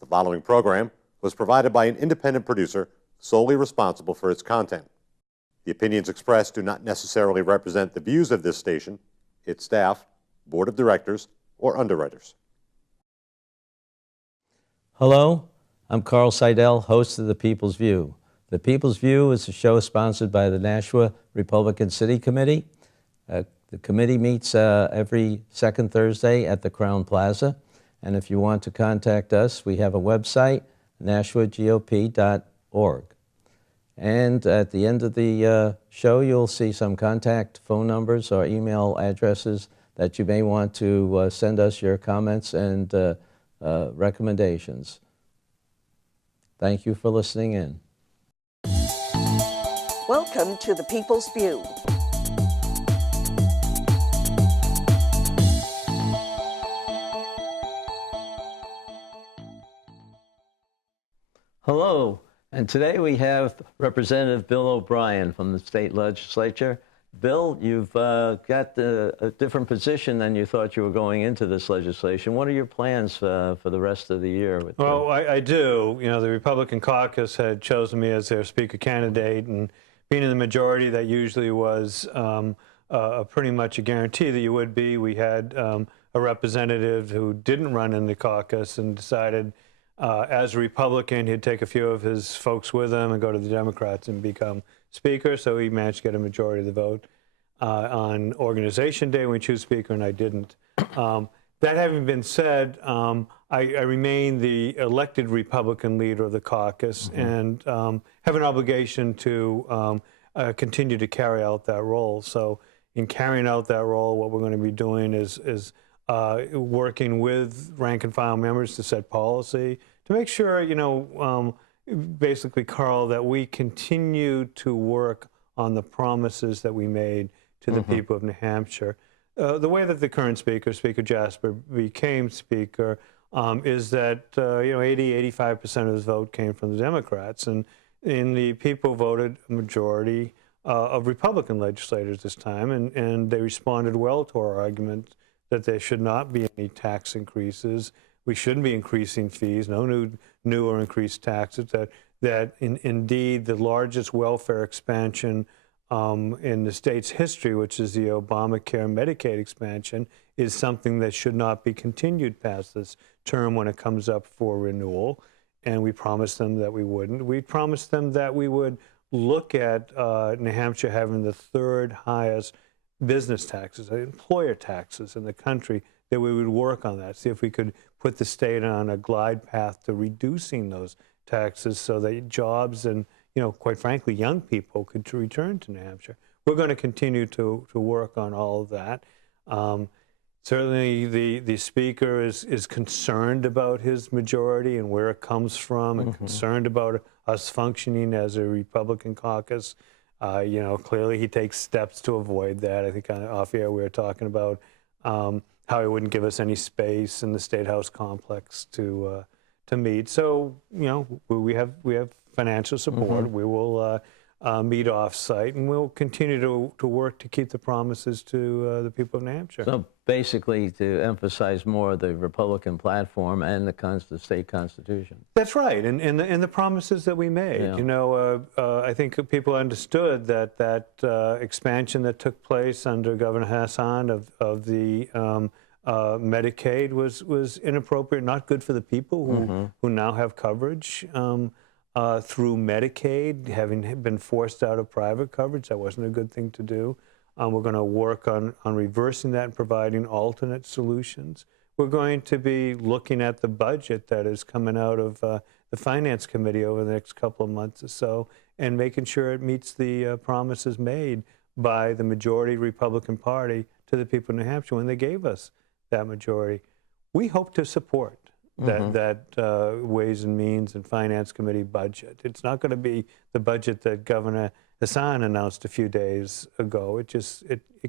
The following program was provided by an independent producer solely responsible for its content. The opinions expressed do not necessarily represent the views of this station, its staff, board of directors, or underwriters. Hello, I'm Carl Seidel, host of The People's View. The People's View is a show sponsored by the Nashua Republican City Committee. The committee meets every second Thursday at the Crown Plaza. And if you want to contact us, we have a website, nashuagop.org. And at the end of the show, you'll see some contact phone numbers or email addresses that you may want to send us your comments and recommendations. Thank you for listening in. Welcome to The People's View. Hello, and today we have Representative Bill O'Brien from the state legislature. Bill, you've got a different position than you thought you were going into this legislation. What are your plans for the rest of the year? Well, I do. You know, the Republican caucus had chosen me as their speaker candidate, and being in the majority, that usually was pretty much a guarantee that you would be. We had a representative who didn't run in the caucus and decided as a Republican, he'd take a few of his folks with him and go to the Democrats and become speaker. So he managed to get a majority of the vote on organization day when we choose speaker, and I didn't. That having been said, I remain the elected Republican leader of the caucus and have an obligation to continue to carry out that role. So in carrying out that role, what we're going to be doing is working with rank and file members to set policy, to make sure, you know, basically, Carl, that we continue to work on the promises that we made to the people of New Hampshire. The way that the current speaker, Speaker Jasper, became speaker is that, you know, 85% of his vote came from the Democrats, and the people voted a majority of Republican legislators this time, and they responded well to our argument that there should not be any tax increases. We shouldn't be increasing fees, no new or increased taxes, that indeed the largest welfare expansion in the state's history, which is the Obamacare Medicaid expansion, is something that should not be continued past this term when it comes up for renewal. And we promised them that we wouldn't. We promised them that we would look at New Hampshire having the third highest business taxes, employer taxes in the country, that we would work on that, see if we could put the state on a glide path to reducing those taxes so that jobs and, you know, quite frankly, young people could return to New Hampshire. We're going to continue to work on all of that. Certainly the speaker is concerned about his majority and where it comes from, and concerned about us functioning as a Republican caucus. You know, clearly he takes steps to avoid that. I think off air we were talking about how he wouldn't give us any space in the State House complex to meet. So, you know, we have financial support. We will meet off-site, and we'll continue to work to keep the promises to the people of New Hampshire. So basically to emphasize more the Republican platform and the state constitution. That's right, and the promises that we made. Yeah. You know, I think people understood that expansion that took place under Governor Hassan of the Medicaid was inappropriate, not good for the people who now have coverage through Medicaid, having been forced out of private coverage. That wasn't a good thing to do. We're going to work on reversing that and providing alternate solutions. We're going to be looking at the budget that is coming out of the Finance Committee over the next couple of months or so, and making sure it meets the promises made by the majority Republican Party to the people of New Hampshire when they gave us that majority. We hope to support that Ways and Means and Finance Committee budget. It's not going to be the budget that Governor Hassan announced a few days ago. It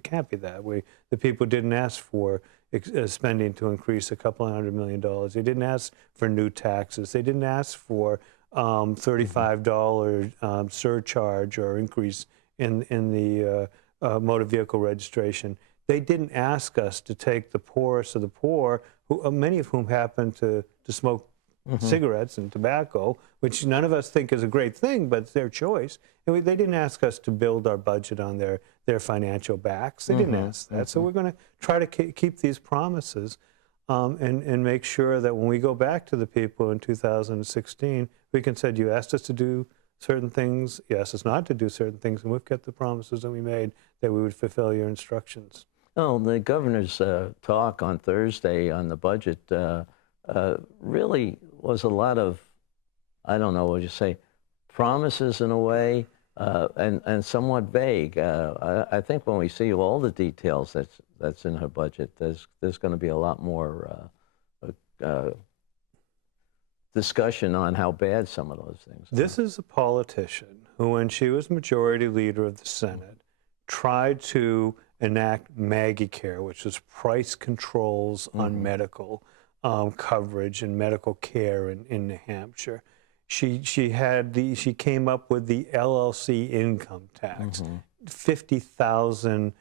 can't be that way. The people didn't ask for spending to increase a couple of $100 million. They didn't ask for new taxes. They didn't ask for $35 surcharge or increase in the motor vehicle registration. They didn't ask us to take the poorest of the poor, many of whom happen to smoke cigarettes and tobacco, which none of us think is a great thing, but it's their choice. And they didn't ask us to build our budget on their financial backs. They didn't ask that. So we're going to try to keep these promises and make sure that when we go back to the people in 2016, we can say, you asked us to do certain things, you asked us not to do certain things, and we've kept the promises that we made that we would fulfill your instructions. Oh, the governor's talk on Thursday on the budget really was a lot of, I don't know what you say, promises in a way, and somewhat vague. I think when we see all the details that's in her budget, there's going to be a lot more discussion on how bad some of those things are. This is a politician who, when she was majority leader of the Senate, tried to enact Maggie Care, which is price controls on medical coverage and medical care in New Hampshire. She came up with the LLC income tax. 50,000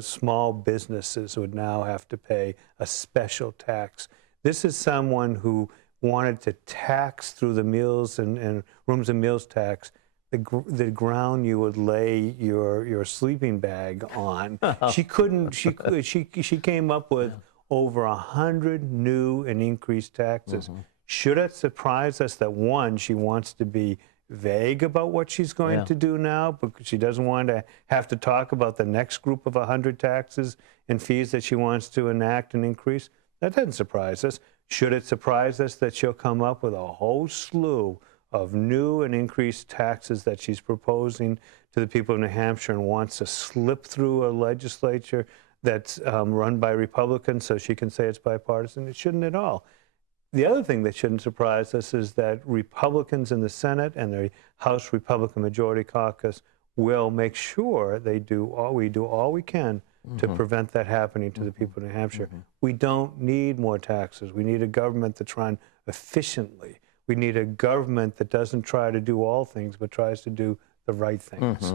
small businesses would now have to pay a special tax. This is someone who wanted to tax through the meals and rooms and meals tax the ground you would lay your sleeping bag on. She couldn't. She came up with over 100 new and increased taxes. Should it surprise us that, one, she wants to be vague about what she's going to do now because she doesn't want to have to talk about the next group of 100 taxes and fees that she wants to enact and increase? That doesn't surprise us. Should it surprise us that she'll come up with a whole slew of new and increased taxes that she's proposing to the people of New Hampshire and wants to slip through a legislature that's run by Republicans so she can say it's bipartisan? It shouldn't at all. The other thing that shouldn't surprise us is that Republicans in the Senate and the House Republican Majority Caucus will make sure we do all we can to prevent that happening to the people of New Hampshire. We don't need more taxes. We need a government that's run efficiently. We need a government that doesn't try to do all things, but tries to do the right things.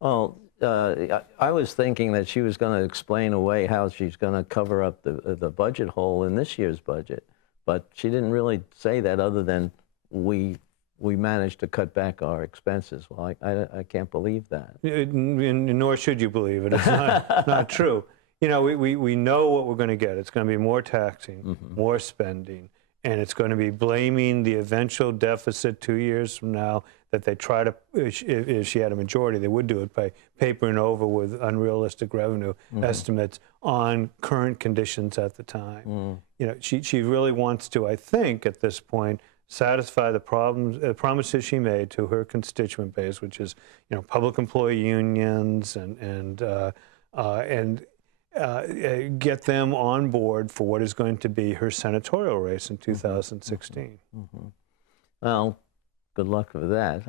Well, I was thinking that she was going to explain away how she's going to cover up the budget hole in this year's budget, but she didn't really say that other than we managed to cut back our expenses. Well, I can't believe that. Nor should you believe it. It's not true. You know, we know what we're going to get. It's going to be more taxing, more spending, and it's going to be blaming the eventual deficit 2 years from now that they try to, if she had a majority, they would do it by papering over with unrealistic revenue estimates on current conditions at the time. You know, she really wants to, I think, at this point, satisfy the promises she made to her constituent base, which is, you know, public employee unions and get them on board for what is going to be her senatorial race in 2016. Well, good luck with that.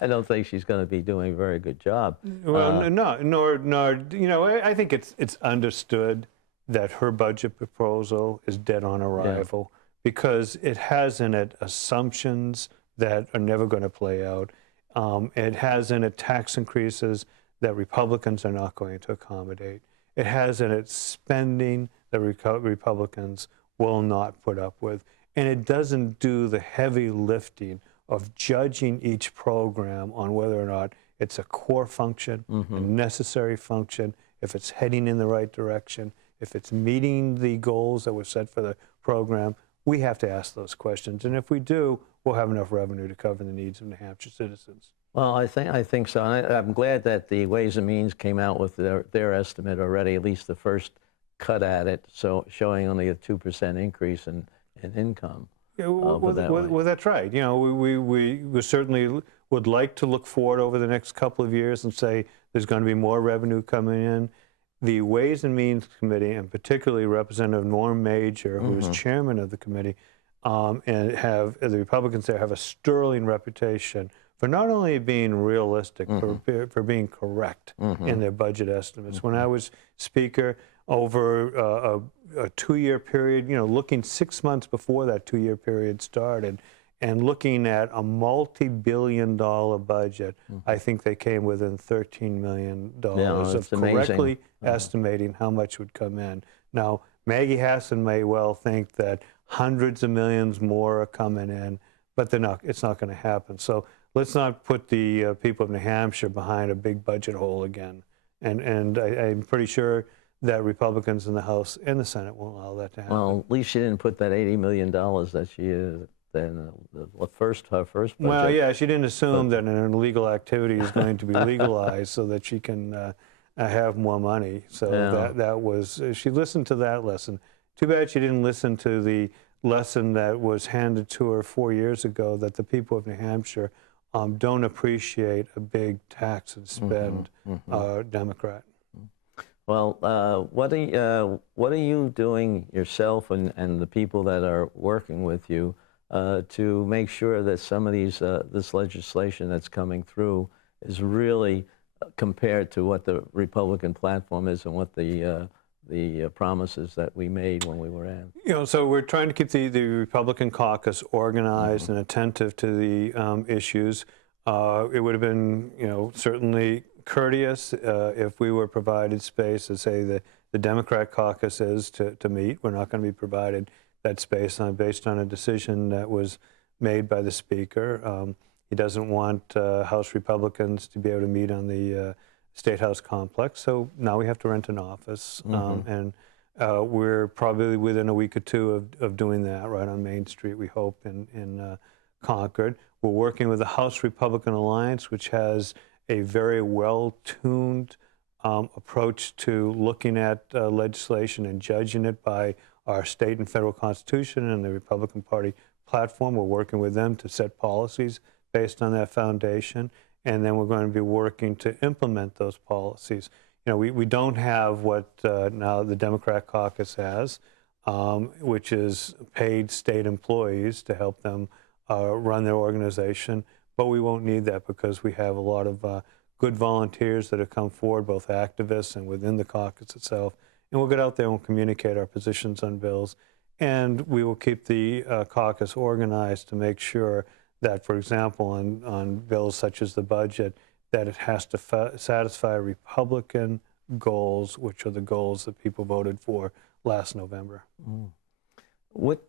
I don't think she's going to be doing a very good job. Well, nor you know, I think it's understood that her budget proposal is dead on arrival because it has in it assumptions that are never going to play out. It has in it tax increases that Republicans are not going to accommodate. It has in it spending that Republicans will not put up with. And it doesn't do the heavy lifting of judging each program on whether or not it's a core function, a necessary function, if it's heading in the right direction, if it's meeting the goals that were set for the program. We have to ask those questions. And if we do, we'll have enough revenue to cover the needs of New Hampshire citizens. Well, I think so. I'm glad that the Ways and Means came out with their estimate already, at least the first cut at it, so showing only a 2% increase in income. Yeah, well, that's right. You know, we certainly would like to look forward over the next couple of years and say there's going to be more revenue coming in. The Ways and Means Committee, and particularly Representative Norm Major, who is chairman of the committee, and the Republicans there have a sterling reputation for not only being realistic, for being correct in their budget estimates. When I was Speaker, over a 2-year period, you know, looking 6 months before that 2-year period started, and looking at a multi-billion-dollar budget, I think they came within $13 million of correctly estimating how much would come in. Now, Maggie Hassan may well think that hundreds of millions more are coming in, but they're not. It's not going to happen. So let's not put the people of New Hampshire behind a big budget hole again. And I'm pretty sure that Republicans in the House and the Senate won't allow that to happen. Well, at least she didn't put that $80 million that she then her first budget. Well, yeah, she didn't assume that an illegal activity is going to be legalized so that she can have more money. So Yeah. that was, she listened to that lesson. Too bad she didn't listen to the lesson that was handed to her 4 years ago, that the people of New Hampshire don't appreciate a big tax and spend Democrat. Well, what are you doing yourself and the people that are working with you to make sure that some of these this legislation that's coming through is really compared to what the Republican platform is and what the promises that we made when we were in? You know, so we're trying to keep the Republican caucus organized and attentive to the issues. It would have been, you know, certainly courteous if we were provided space to say that the Democrat caucus is to meet. We're not going to be provided that space based on a decision that was made by the Speaker. He doesn't want House Republicans to be able to meet on the State House complex, so now we have to rent an office, and we're probably within a week or two of doing that right on Main Street, we hope, in Concord. We're working with the House Republican Alliance, which has a very well-tuned approach to looking at legislation and judging it by our state and federal constitution and the Republican Party platform. We're working with them to set policies based on that foundation, and then we're going to be working to implement those policies. You know, we don't have what now the Democrat caucus has, which is paid state employees to help them run their organization, but we won't need that because we have a lot of good volunteers that have come forward, both activists and within the caucus itself, and we'll get out there and we'll communicate our positions on bills, and we will keep the caucus organized to make sure that, for example, on bills such as the budget, that it has to satisfy Republican goals, which are the goals that people voted for last November. What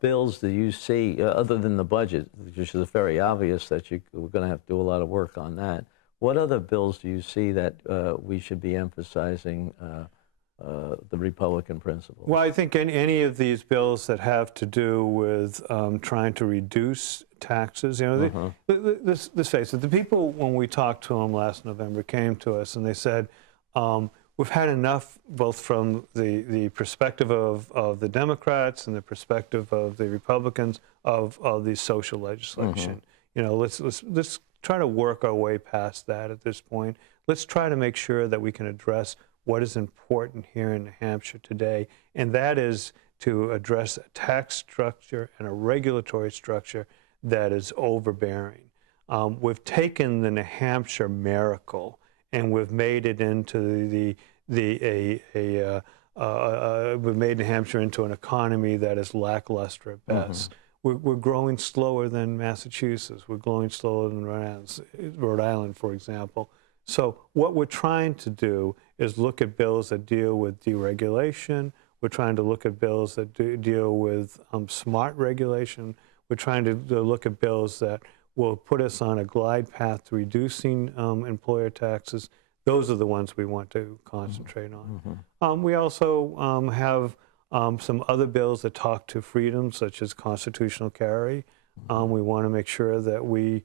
bills do you see, other than the budget, which is very obvious that we're going to have to do a lot of work on that, what other bills do you see that we should be emphasizing the Republican principles? Well, I think any of these bills that have to do with trying to reduce taxes, you know, let's face it, the people, when we talked to them last November, came to us and they said, we've had enough, both from the perspective of the Democrats and the perspective of the Republicans, of the social legislation. You know, let's try to work our way past that at this point. Let's try to make sure that we can address what is important here in New Hampshire today, and that is to address a tax structure and a regulatory structure that is overbearing. We've taken the New Hampshire miracle and we've made it into we've made New Hampshire into an economy that is lackluster at best. We're growing slower than Massachusetts. We're growing slower than Rhode Island, for example. So what we're trying to do is look at bills that deal with deregulation. We're trying to look at bills that deal with smart regulation. We're trying to look at bills that will put us on a glide path to reducing employer taxes. Those are the ones we want to concentrate on. We also have some other bills that talk to freedoms, such as constitutional carry. We want to make sure that we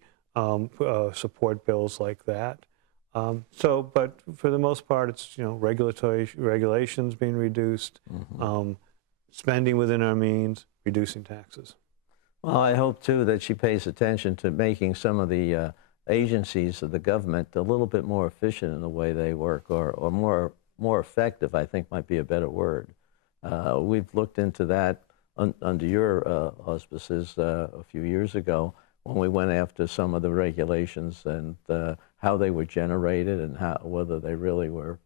support bills like that. But for the most part, it's, you know, regulations being reduced, spending within our means, reducing taxes. Well, I hope, too, that she pays attention to making some of the agencies of the government a little bit more efficient in the way they work, or more effective, I think might be a better word. We've looked into that under your auspices a few years ago when we went after some of the regulations and how they were generated and whether they really were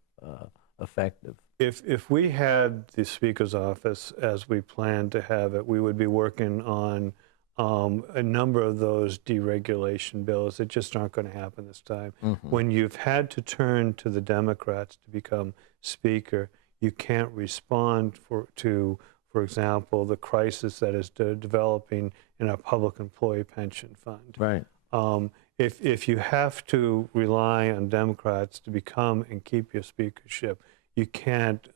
effective. If we had the Speaker's office as we planned to have it, we would be working on a number of those deregulation bills that just aren't going to happen this time. When you've had to turn to the Democrats to become Speaker, you can't respond to for example, the crisis that is developing in our public employee pension fund. Right. If you have to rely on Democrats to become and keep your speakership, you can't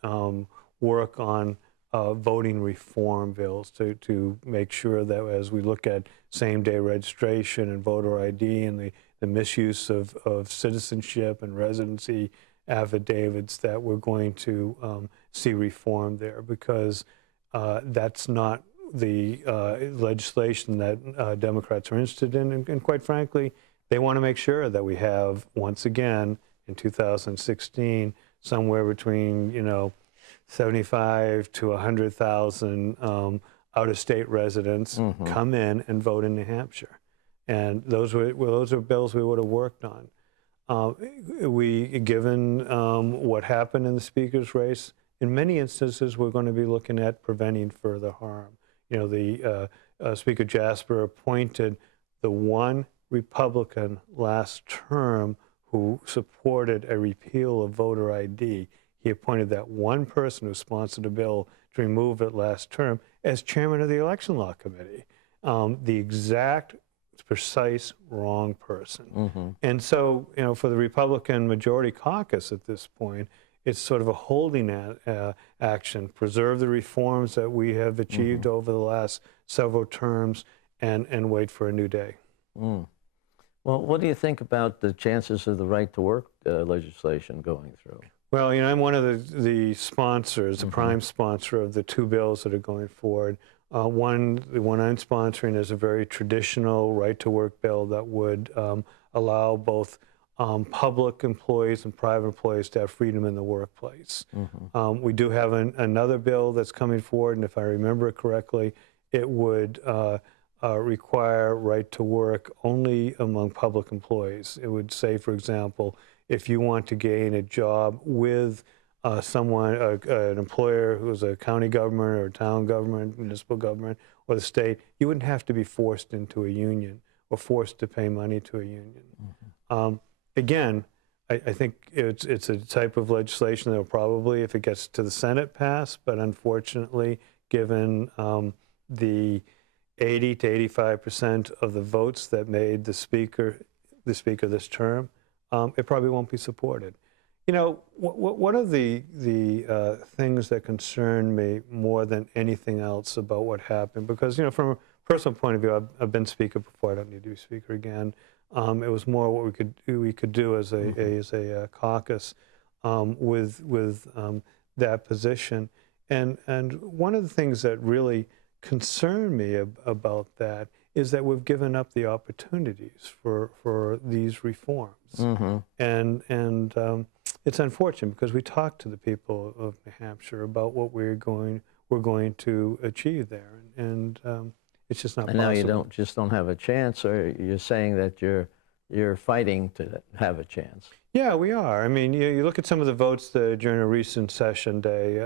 work on voting reform bills to make sure that as we look at same-day registration and voter ID and the misuse of citizenship and residency affidavits, that we're going to see reform there, because that's not the legislation that Democrats are interested in. And quite frankly, they want to make sure that we have, once again, in 2016, somewhere between, 75 to 100,000 out-of-state residents come in and vote in New Hampshire. And those are bills we would have worked on. Given what happened in the speaker's race, in many instances, we're going to be looking at preventing further harm. Speaker Jasper appointed the one Republican last term who supported a repeal of voter ID. He appointed that one person who sponsored a bill to remove it last term as chairman of the Election Law Committee. The exact, precise wrong person. And so, for the Republican Majority Caucus at this point, it's sort of a holding action, preserve the reforms that we have achieved over the last several terms, and wait for a new day. Well, what do you think about the chances of the right to work legislation going through? Well, I'm one of the sponsors, the prime sponsor of the two bills that are going forward. The one I'm sponsoring is a very traditional right-to-work bill that would allow both public employees and private employees to have freedom in the workplace. We do have another bill that's coming forward, and if I remember it correctly, it would require right-to-work only among public employees. It would say, for example, if you want to gain a job with someone, an employer who's a county government or town government, municipal government, or the state, you wouldn't have to be forced into a union or forced to pay money to a union. Again, I think it's a type of legislation that will probably, if it gets to the Senate, pass, but unfortunately, given the 80 to 85% of the votes that made the speaker this term, it probably won't be supported. One of the things that concern me more than anything else about what happened, because from a personal point of view, I've been speaker before. I don't need to be speaker again. It was more what we could do as a caucus with that position. And one of the things that really concerned me about that is that we've given up the opportunities for these reforms. And it's unfortunate, because we talked to the people of New Hampshire about what we're going to achieve there, and it's just not possible. And now you don't have a chance, or you're saying that you're fighting to have a chance? Yeah, we are. I mean, you look at some of the votes during a recent session day.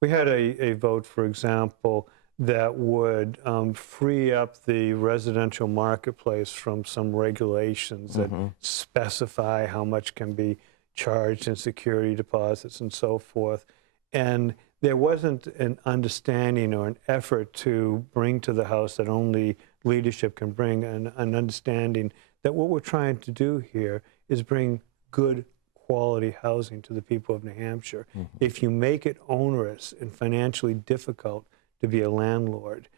We had a vote, for example, that would free up the residential marketplace from some regulations that specify how much can be charged in security deposits and so forth. And there wasn't an understanding or an effort to bring to the House that only leadership can bring, an understanding that what we're trying to do here is bring good quality housing to the people of New Hampshire. If you make it onerous and financially difficult to be a landlord,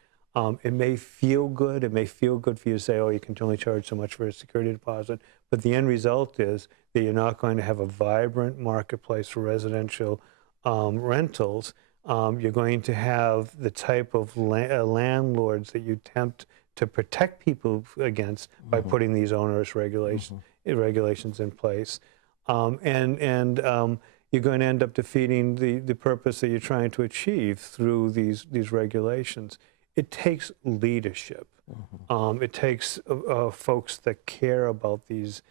it may feel good. It may feel good for you to say, oh, you can only charge so much for a security deposit. But the end result is that you're not going to have a vibrant marketplace for residential rentals. You're going to have the type of landlords that you attempt to protect people against by putting these onerous regulations in place. You're going to end up defeating the purpose that you're trying to achieve through these regulations. It takes leadership. It takes folks that care about these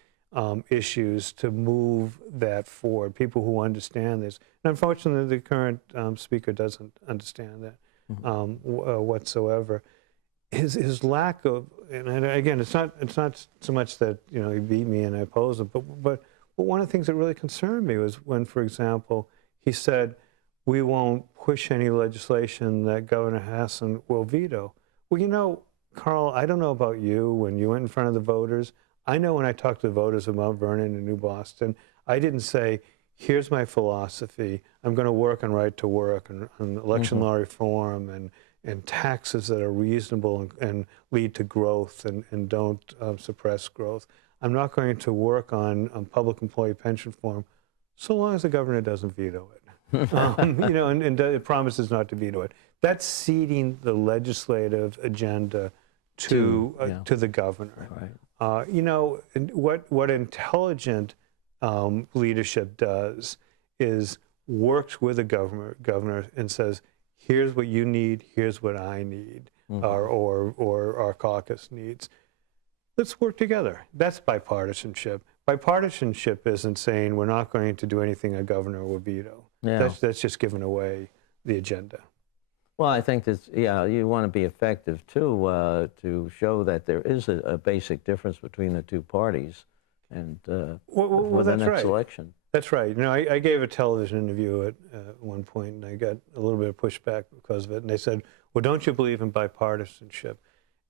issues to move that forward, people who understand this. And unfortunately, the current speaker doesn't understand that whatsoever. His lack of, and again, it's not so much that he beat me and I oppose him, but one of the things that really concerned me was when, for example, he said, we won't push any legislation that Governor Hassan will veto. Well, you know, Carl, I don't know about you when you went in front of the voters. I know when I talked to the voters of Mount Vernon and New Boston, I didn't say, here's my philosophy. I'm going to work on right to work and on election law reform and taxes that are reasonable and lead to growth and don't suppress growth. I'm not going to work on public employee pension reform so long as the governor doesn't veto it. You know, and it promises not to veto it. That's ceding the legislative agenda to the governor. Right. You know, what intelligent leadership does is works with the governor and says, here's what you need, here's what I need, or our caucus needs. Let's work together. That's bipartisanship. Bipartisanship isn't saying we're not going to do anything a governor will veto. Yeah. That's just giving away the agenda. Well, I think that, you want to be effective, too, to show that there is a basic difference between the two parties and for the next election. That's right. You know, I gave a television interview at one point, and I got a little bit of pushback because of it. And they said, well, don't you believe in bipartisanship?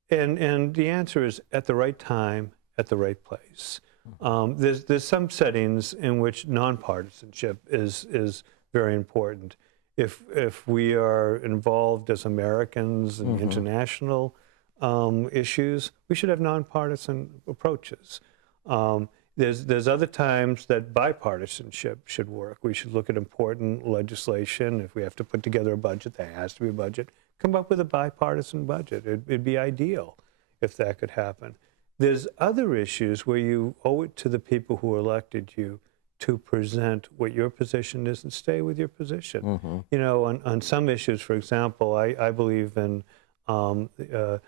And the answer is at the right time, at the right place. There's some settings in which nonpartisanship is very important. If we are involved as Americans in international issues, we should have nonpartisan approaches. There's other times that bipartisanship should work. We should look at important legislation. If we have to put together a budget, there has to be a budget. Come up with a bipartisan budget. It'd be ideal if that could happen. There's other issues where you owe it to the people who elected you to present what your position is and stay with your position. You know, on some issues, for example, I believe in the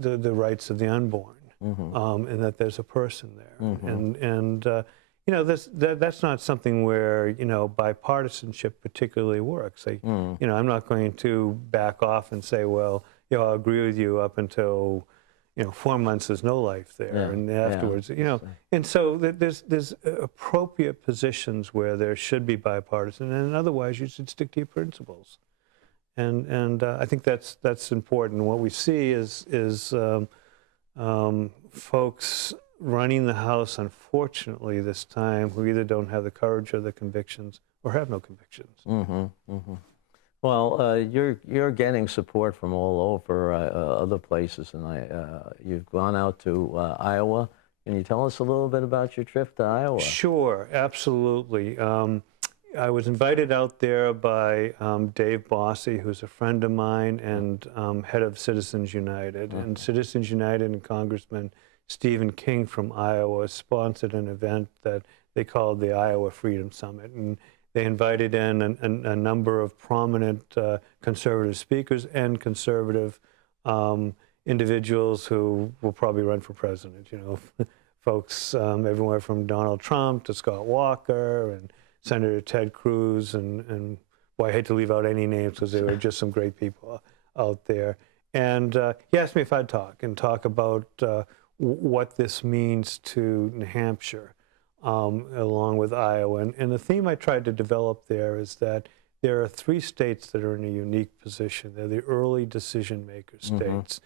rights of the unborn, and that there's a person there. And you know, that's not something where, you know, bipartisanship particularly works. You know, I'm not going to back off and say, well, you know, I'll agree with you up until, you know, 4 months there's no life there, and afterwards, you know, and so there's appropriate positions where there should be bipartisan, and otherwise you should stick to your principles, and I think that's important. What we see is folks running the House, unfortunately, this time, who either don't have the courage or the convictions, or have no convictions. Well, you're getting support from all over other places, and you've gone out to Iowa. Can you tell us a little bit about your trip to Iowa? Sure, absolutely. I was invited out there by Dave Bossy, who's a friend of mine and head of Citizens United. And Citizens United and Congressman Stephen King from Iowa sponsored an event that they called the Iowa Freedom Summit. And they invited in a number of prominent conservative speakers and conservative individuals who will probably run for president. You know, folks everywhere from Donald Trump to Scott Walker and Senator Ted Cruz, and well, I hate to leave out any names because there were just some great people out there. And he asked me if I'd talk about what this means to New Hampshire, along with Iowa. And the theme I tried to develop there is that there are 3 states that are in a unique position. They're the early decision-maker states.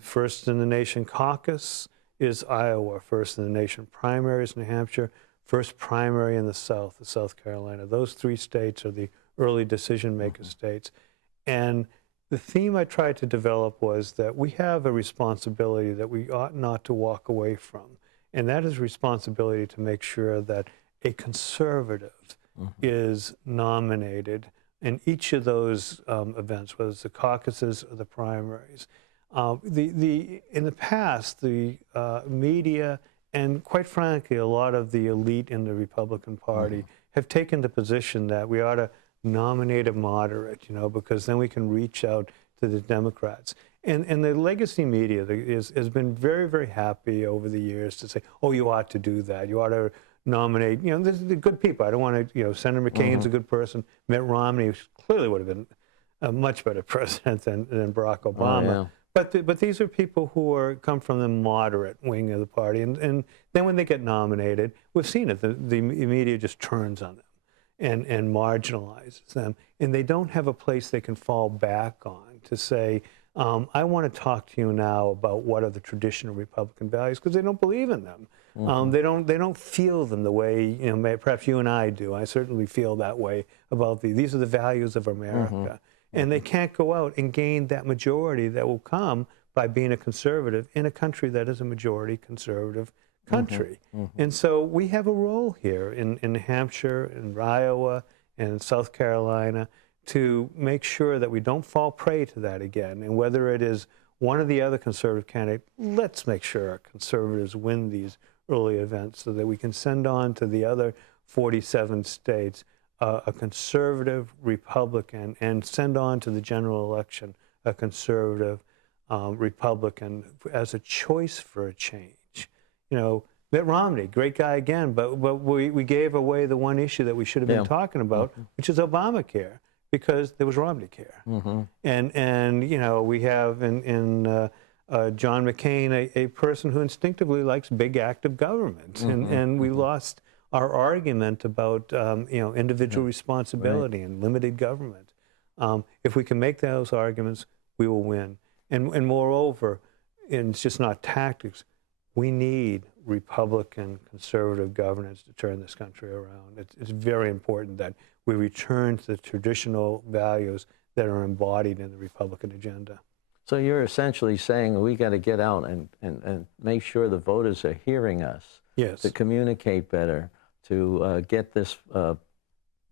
First in the nation caucus is Iowa. First in the nation primary is New Hampshire. First primary in the South is South Carolina. Those 3 states are the early decision-maker states. And the theme I tried to develop was that we have a responsibility that we ought not to walk away from. And that is responsibility to make sure that a conservative is nominated in each of those events, whether it's the caucuses or the primaries. In the past, the media and, quite frankly, a lot of the elite in the Republican Party have taken the position that we ought to nominate a moderate, you know, because then we can reach out to the Democrats. And the legacy media has been very, very happy over the years to say, oh, you ought to do that. You ought to nominate, you know, this is the good people. I don't want to, you know, Senator McCain's a good person. Mitt Romney clearly would have been a much better president than Barack Obama. But these are people who come from the moderate wing of the party. And then when they get nominated, we've seen it. The media just turns on them. and marginalizes them. And they don't have a place they can fall back on to say, I want to talk to you now about what are the traditional Republican values, because they don't believe in them. They don't feel them the way perhaps you and I do. I certainly feel that way about these are the values of America, and they can't go out and gain that majority that will come by being a conservative in a country that is a majority conservative country. And so we have a role here in New Hampshire, in Iowa, and South Carolina to make sure that we don't fall prey to that again. And whether it is one or the other conservative candidate, let's make sure our conservatives win these early events so that we can send on to the other 47 states a conservative Republican, and send on to the general election a conservative Republican as a choice for a change. Mitt Romney, great guy again, but we gave away the one issue that we should have been talking about, which is Obamacare, because there was Romney Care. And we have in John McCain a person who instinctively likes big active government, and we lost our argument about individual responsibility and limited government. If we can make those arguments, we will win. And moreover, and it's just not tactics, we need Republican conservative governance to turn this country around. It's very important that we return to the traditional values that are embodied in the Republican agenda. So you're essentially saying we got to get out and make sure the voters are hearing us. Yes. To communicate better, to get this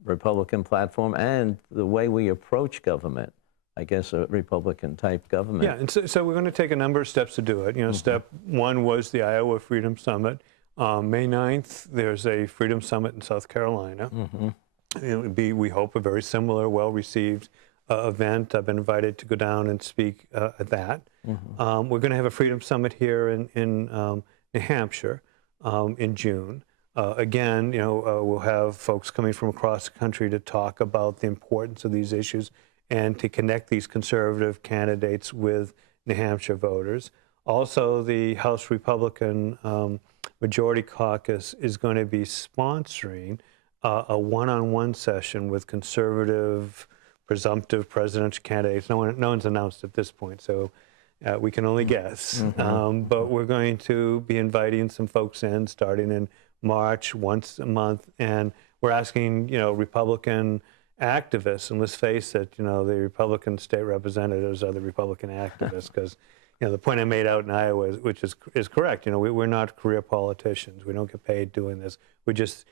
Republican platform and the way we approach government, I guess a Republican-type government. Yeah, and so we're going to take a number of steps to do it. Step one was the Iowa Freedom Summit. May 9th, there's a Freedom Summit in South Carolina. It would be, we hope, a very similar, well-received event. I've been invited to go down and speak at that. We're going to have a Freedom Summit here in New Hampshire in June. Again, we'll have folks coming from across the country to talk about the importance of these issues and to connect these conservative candidates with New Hampshire voters. Also, the House Republican Majority Caucus is going to be sponsoring a one-on-one session with conservative, presumptive presidential candidates. No one's announced at this point, so we can only guess. But we're going to be inviting some folks in starting in March, once a month, and we're asking, Republican activists, and let's face it, the Republican state representatives are the Republican activists, because the point I made out in Iowa, which is correct. We're not career politicians. We don't get paid doing this. We're just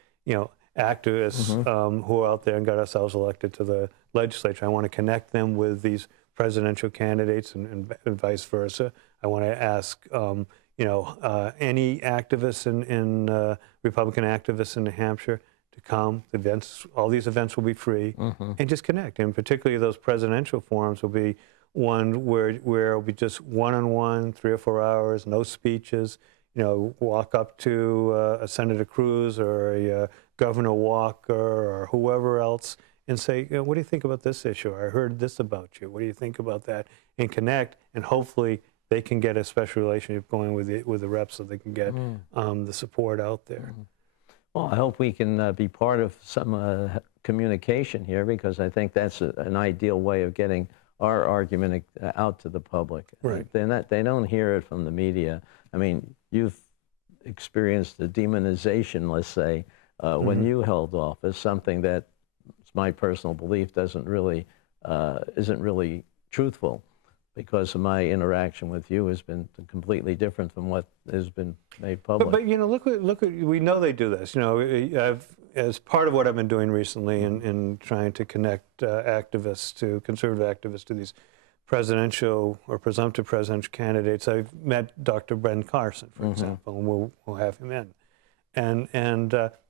activists who are out there and got ourselves elected to the legislature. I want to connect them with these presidential candidates and vice versa. I want to ask any activists in Republican activists in New Hampshire to come. The events, all these events will be free, and just connect. And particularly those presidential forums will be one where it'll be just one-on-one, 3 or 4 hours, no speeches. Walk up to a Senator Cruz or a Governor Walker or whoever else and say, what do you think about this issue? I heard this about you. What do you think about that? And connect, and hopefully they can get a special relationship going with the reps so they can get the support out there. Well, I hope we can be part of some communication here, because I think that's an ideal way of getting our argument out to the public. Right. They don't hear it from the media. I mean, you've experienced the demonization, let's say, when you held office, something that, it's my personal belief, isn't really truthful, because of my interaction with you has been completely different from what has been made public. But look at we know they do this. As part of what I've been doing recently in trying to connect conservative activists to these presidential or presumptive presidential candidates, I've met Dr. Ben Carson, for example, and we'll have him in. And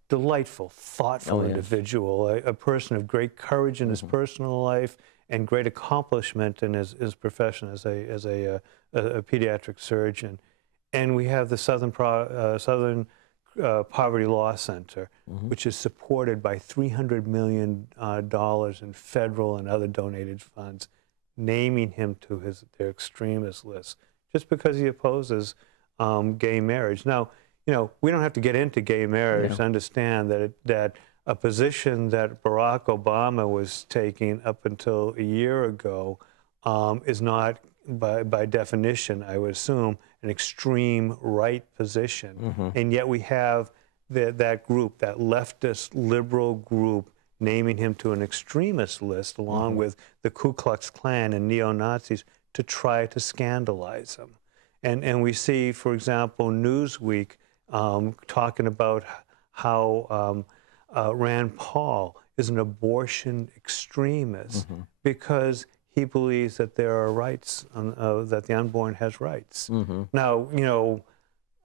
delightful, thoughtful individual, a person of great courage in his personal life and great accomplishment in his profession as a pediatric surgeon. And we have the Southern Poverty Law Center, which is supported by $300 million in federal and other donated funds, naming him to their extremist list just because he opposes gay marriage. Now, we don't have to get into gay marriage to understand that a position that Barack Obama was taking up until a year ago is not, by definition, I would assume, an extreme right position. And yet we have that group, that leftist liberal group, naming him to an extremist list along with the Ku Klux Klan and neo-Nazis to try to scandalize him. And we see, for example, Newsweek talking about how Rand Paul is an abortion extremist because he believes that there are rights, that the unborn has rights. Now, you know,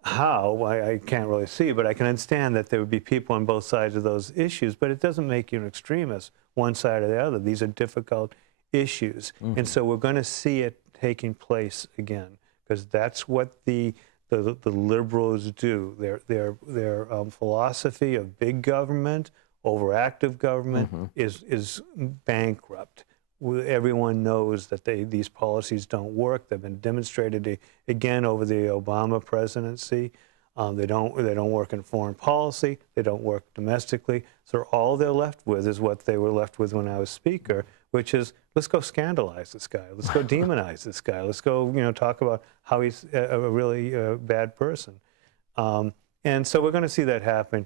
how, I can't really see, but I can understand that there would be people on both sides of those issues, but it doesn't make you an extremist, one side or the other. These are difficult issues. And so we're going to see it taking place again, because that's what the liberals do. Their philosophy of big government, overactive government, is bankrupt. Everyone knows that these policies don't work. They've been demonstrated again over the Obama presidency. They don't work in foreign policy. They don't work domestically. So all they're left with is what they were left with when I was Speaker, which is, let's go scandalize this guy. Let's go demonize this guy. Let's go, talk about how he's a really bad person. And so we're going to see that happen.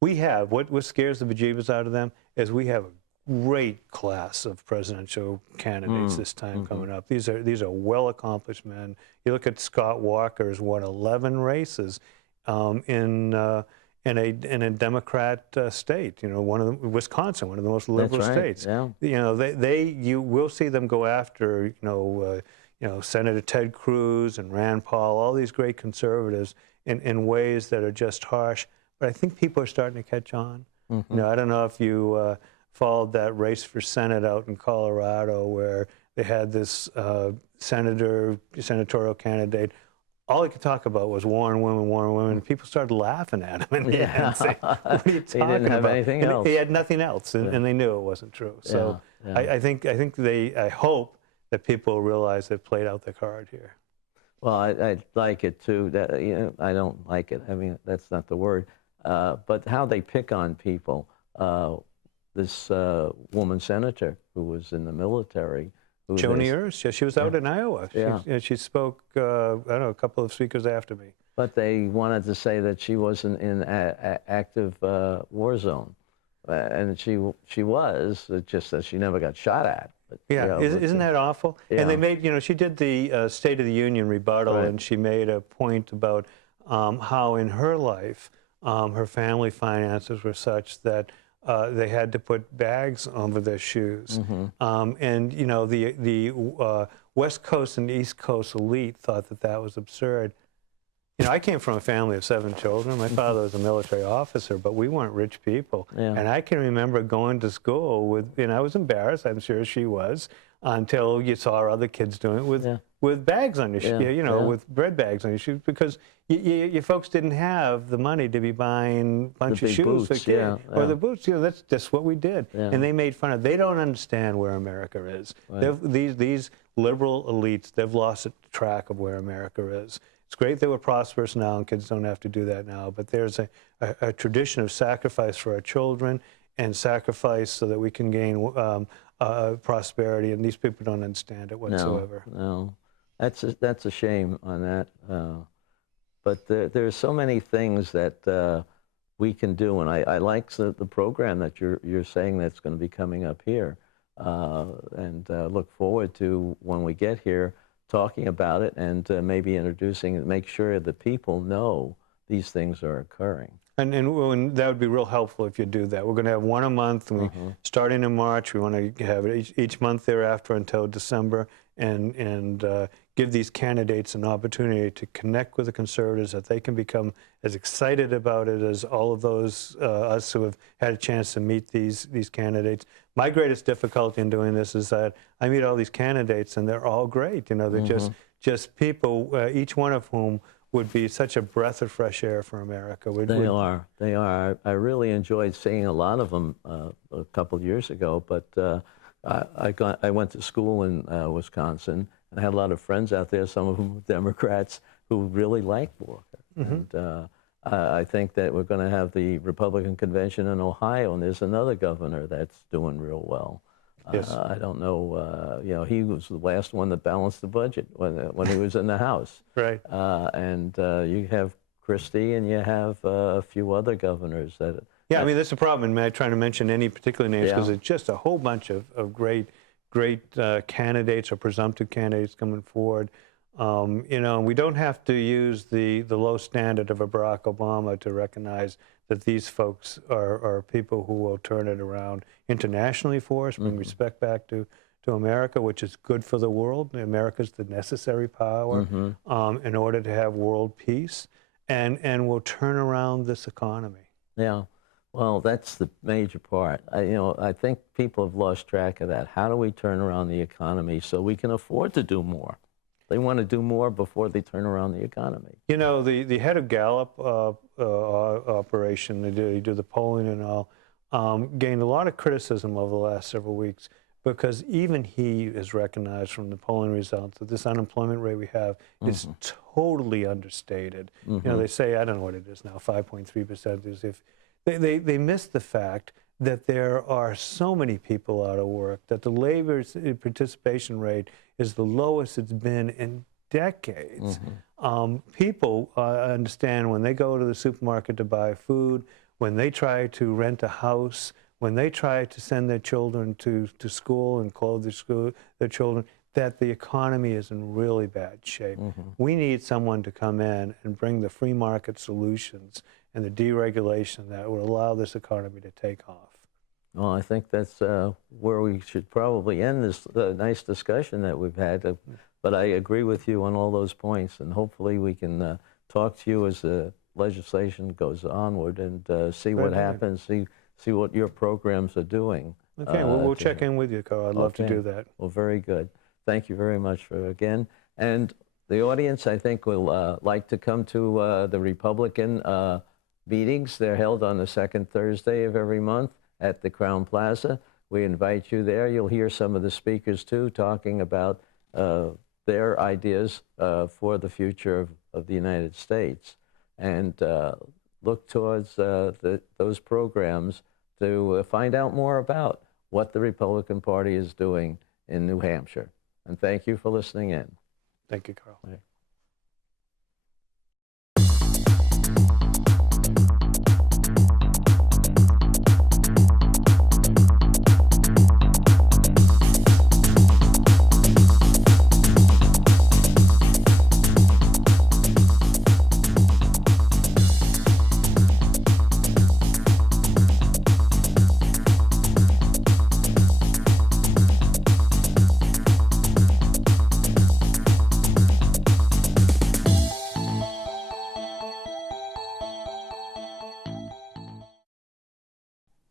We have, what scares the bejeebers out of them is we have a great class of presidential candidates this time coming up. These are well-accomplished men. You look at Scott Walker's 11 races in a Democrat state. One of them, Wisconsin, one of the most liberal states. Yeah. You will see them go after Senator Ted Cruz and Rand Paul, all these great conservatives in ways that are just harsh. But I think people are starting to catch on. I don't know if you followed that race for Senate out in Colorado where they had this senatorial candidate. All he could talk about was war on women, and people started laughing at him in the end, saying, what are you talking about? He didn't have anything else. He had nothing else, and they knew it wasn't true. So I hope that people realize they've played out their card here. Well, I like it too. That I don't like it. I mean, that's not the word. But how they pick on people. This woman senator who was in the military. Joni Ernst, she was out in Iowa. She spoke, I don't know, a couple of speakers after me. But they wanted to say that she wasn't in active war zone. And she was, it's just that she never got shot at. But, isn't that awful? Yeah. And they made, she did the State of the Union rebuttal, and she made a point about how in her life, her family finances were such that they had to put bags over their shoes. And, the West Coast and East Coast elite thought that was absurd. I came from a family of 7 children. My father was a military officer, but we weren't rich people. And I can remember going to school with, I was embarrassed, I'm sure she was, until you saw other kids doing it with bags on your shoes, with bread bags on your shoes, because you folks didn't have the money to be buying a bunch of shoes for kids. Or the boots, that's just what we did. And they made fun of it. They don't understand where America is. These liberal elites, they've lost track of where America is. It's great that we're prosperous now and kids don't have to do that now, but there's a tradition of sacrifice for our children and sacrifice so that we can gain prosperity, and these people don't understand it whatsoever. No. That's a shame on that. But there's so many things that we can do, and I like the program that you're saying that's going to be coming up here, and look forward to when we get here talking about it and maybe introducing it, make sure that people know these things are occurring. And that would be real helpful if you do that. We're going to have one a month, and starting in March, we want to have it each month thereafter until December, and give these candidates an opportunity to connect with the conservatives, that they can become as excited about it as all of those us who have had a chance to meet these candidates. My greatest difficulty in doing this is that I meet all these candidates, and they're all great. They're just people, each one of whom would be such a breath of fresh air for America. They are. I really enjoyed seeing a lot of them a couple of years ago, but I went to school in Wisconsin, and I had a lot of friends out there, some of them Democrats, who really liked Walker. And I think that we're going to have the Republican convention in Ohio, and there's another governor that's doing real well. Yes. I don't know, he was the last one that balanced the budget when he was in the House. Right. And you have Christie, and you have a few other governors that. Yeah, I mean, that's the problem. I'm trying to mention any particular names because it's just a whole bunch of great candidates or presumptive candidates coming forward. We don't have to use the low standard of a Barack Obama to recognize that these folks are people who will turn it around internationally for us, bring respect back to America, which is good for the world. America's the necessary power in order to have world peace, and will turn around this economy. Yeah. Well, that's the major part. I think people have lost track of that. How do we turn around the economy so we can afford to do more? They want to do more before they turn around the economy. The head of Gallup operation, they do the polling and all, gained a lot of criticism over the last several weeks because even he is recognized from the polling results that this unemployment rate we have is totally understated. They say, I don't know what it is now, 5.3%. Is if they miss the fact that there are so many people out of work, that the labor participation rate is the lowest it's been in decades. People understand when they go to the supermarket to buy food, when they try to rent a house, when they try to send their children to school and clothe their children, that the economy is in really bad shape. We need someone to come in and bring the free market solutions and the deregulation that will allow this economy to take off. Well, I think that's where we should probably end this nice discussion that we've had. But I agree with you on all those points, and hopefully we can talk to you as the legislation goes onward and see what happens, see what your programs are doing. Okay, we'll check in with you, Carl. I'd love to do that. Well, very good. Thank you very much again. And the audience, I think, will like to come to the Republican meetings. They're held on the second Thursday of every month at the Crown Plaza. We invite you there. You'll hear some of the speakers, too, talking about their ideas for the future of the United States. And look towards those programs to find out more about what the Republican Party is doing in New Hampshire. And thank you for listening in. Thank you, Carl. Right.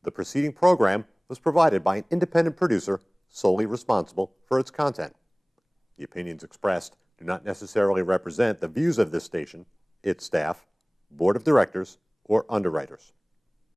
The preceding program was provided by an independent producer solely responsible for its content. The opinions expressed do not necessarily represent the views of this station, its staff, board of directors, or underwriters.